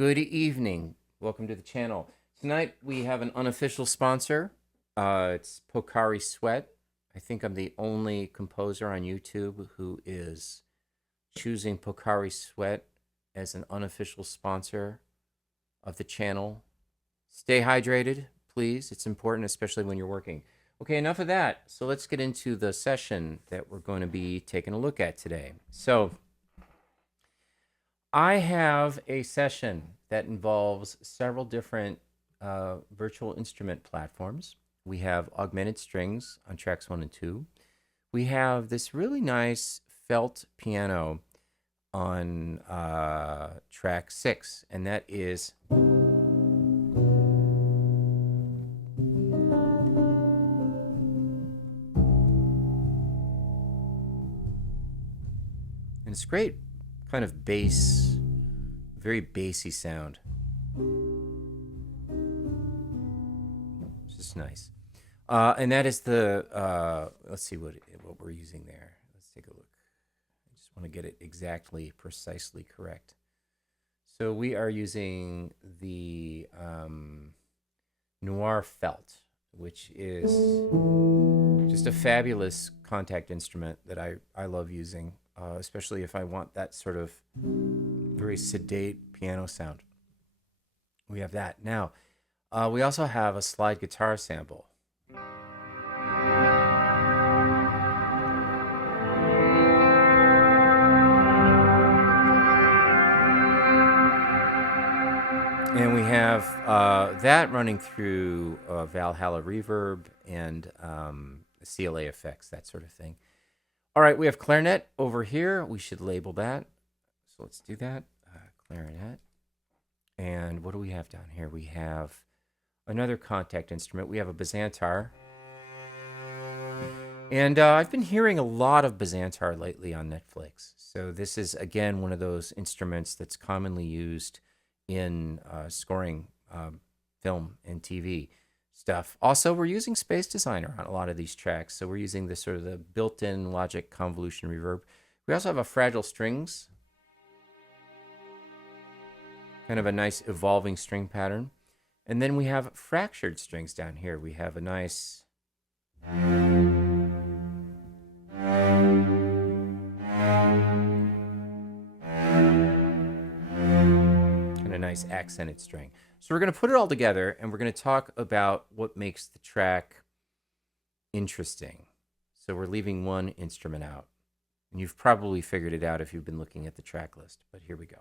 Good evening. Welcome to the channel. Tonight we have an unofficial sponsor. It's Pocari Sweat. I think I'm the only composer on YouTube who is choosing Pocari Sweat as an unofficial sponsor of the channel. Stay hydrated, please. It's important, especially when you're working. Okay, enough of that. So let's get into the session that we're going to be taking a look at today. So I have a session that involves several different virtual instrument platforms. We have augmented strings on tracks 1 and 2. We have this really nice felt piano on track 6, and that is and it's great kind of bass, very bassy sound. It's just nice. And that is the, let's see what we're using there. Let's take a look. I just want to get it exactly, precisely correct. So we are using the Noir Felt, which is just a fabulous contact instrument that I love using, especially if I want that sort of very sedate piano sound. We have that. Now, we also have a slide guitar sample. And we have that running through Valhalla Reverb and CLA effects, that sort of thing. All right, we have clarinet over here. We should label that. So let's do that. Clarinet. And what do we have down here? We have another contact instrument. We have a Bazantar. And I've been hearing a lot of Bazantar lately on Netflix. So this is, again, one of those instruments that's commonly used in scoring film and TV stuff. Also, we're using Space Designer on a lot of these tracks. So we're using this sort of the built-in Logic convolution reverb. We also have a Fragile Strings, kind of a nice evolving string pattern. And then we have fractured strings down here. We have a nice nice accented string. So we're going to put it all together and we're going to talk about what makes the track interesting. So we're leaving one instrument out. And you've probably figured it out if you've been looking at the track list, but here we go.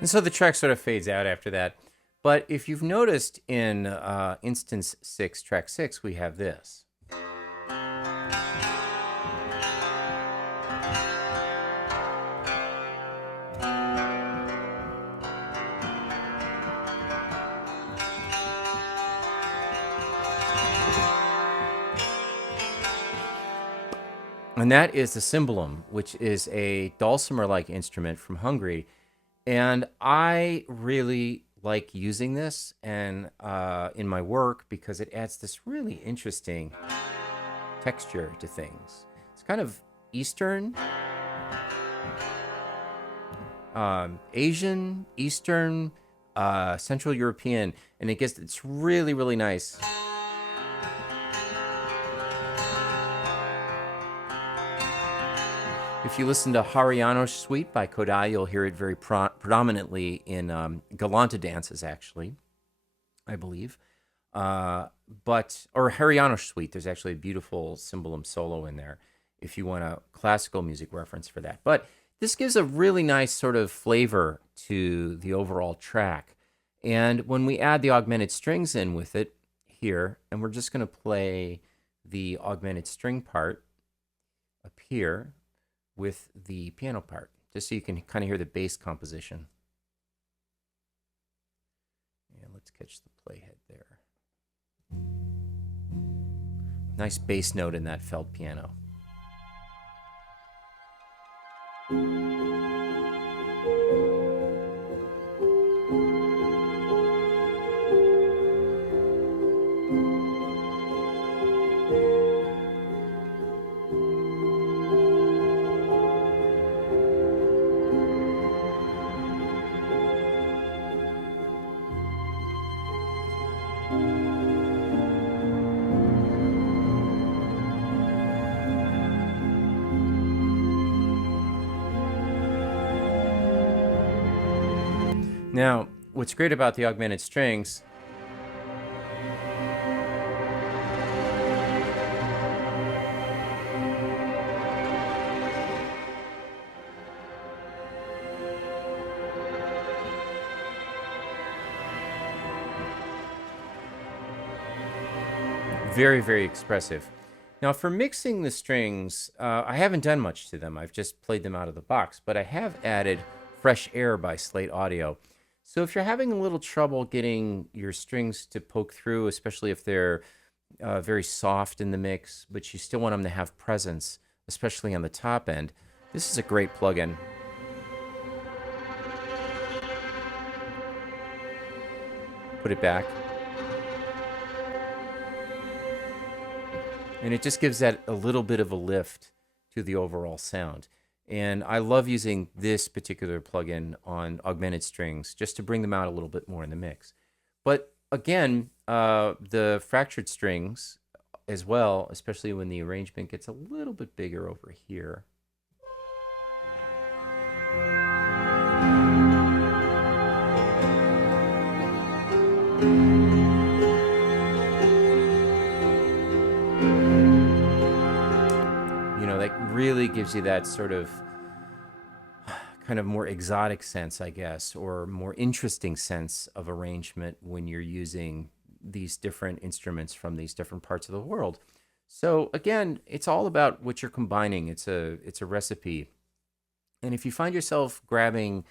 And so the track sort of fades out after that. But if you've noticed in instance 6, track 6, we have this. And that is the cimbalom, which is a dulcimer-like instrument from Hungary. And I really like using this and in my work because it adds this really interesting texture to things. It's kind of Eastern, Asian, Eastern, Central European, and it's really, really nice. If you listen to Hariano's Suite by Kodai, you'll hear it very predominantly in Galanta dances, actually, I believe. Or Hariano's Suite, there's actually a beautiful cimbalom solo in there if you want a classical music reference for that. But this gives a really nice sort of flavor to the overall track. And when we add the augmented strings in with it here, and we're just going to play the augmented string part up here with the piano part, just so you can kind of hear the bass composition. And let's catch the playhead there. Nice bass note in that felt piano. Now, what's great about the augmented strings very, very expressive. Now, for mixing the strings, I haven't done much to them. I've just played them out of the box, but I have added Fresh Air by Slate Audio. So if you're having a little trouble getting your strings to poke through, especially if they're very soft in the mix, but you still want them to have presence, especially on the top end, this is a great plugin. Put it back. And it just gives that a little bit of a lift to the overall sound. And I love using this particular plugin on augmented strings just to bring them out a little bit more in the mix. But again, the fractured strings as well, especially when the arrangement gets a little bit bigger over here. That really gives you that sort of kind of more exotic sense, I guess, or more interesting sense of arrangement when you're using these different instruments from these different parts of the world. So again, it's all about what you're combining. It's a recipe. And if you find yourself grabbing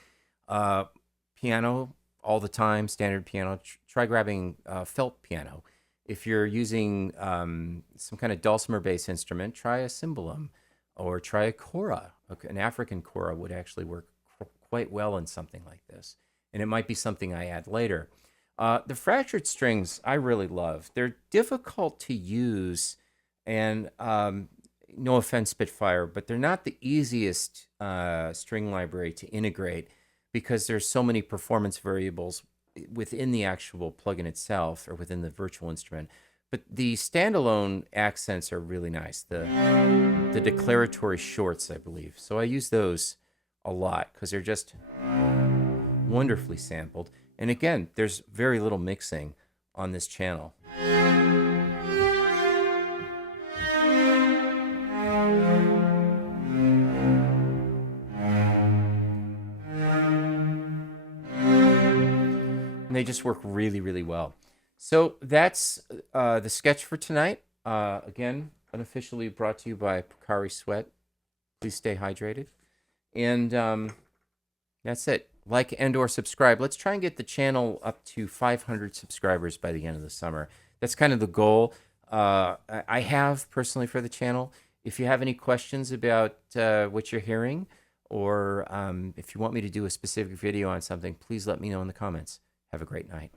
piano all the time, standard piano, try grabbing felt piano. If you're using some kind of dulcimer-based instrument, try a cimbalom or try a kora. An African kora would actually work quite well in something like this. And it might be something I add later. The fractured strings I really love. They're difficult to use, and no offense, Spitfire, but they're not the easiest string library to integrate because there's so many performance variables within the actual plugin itself or within the virtual instrument. But the standalone accents are really nice. The declaratory shorts, I believe. So I use those a lot because they're just wonderfully sampled. And again, there's very little mixing on this channel. they just work really, really well. So that's the sketch for tonight. Again, unofficially brought to you by Pocari Sweat. Please stay hydrated. And that's it. Like and or subscribe. Let's try and get the channel up to 500 subscribers by the end of the summer. That's kind of the goal I have personally for the channel. If you have any questions about what you're hearing, or if you want me to do a specific video on something, please let me know in the comments. Have a great night.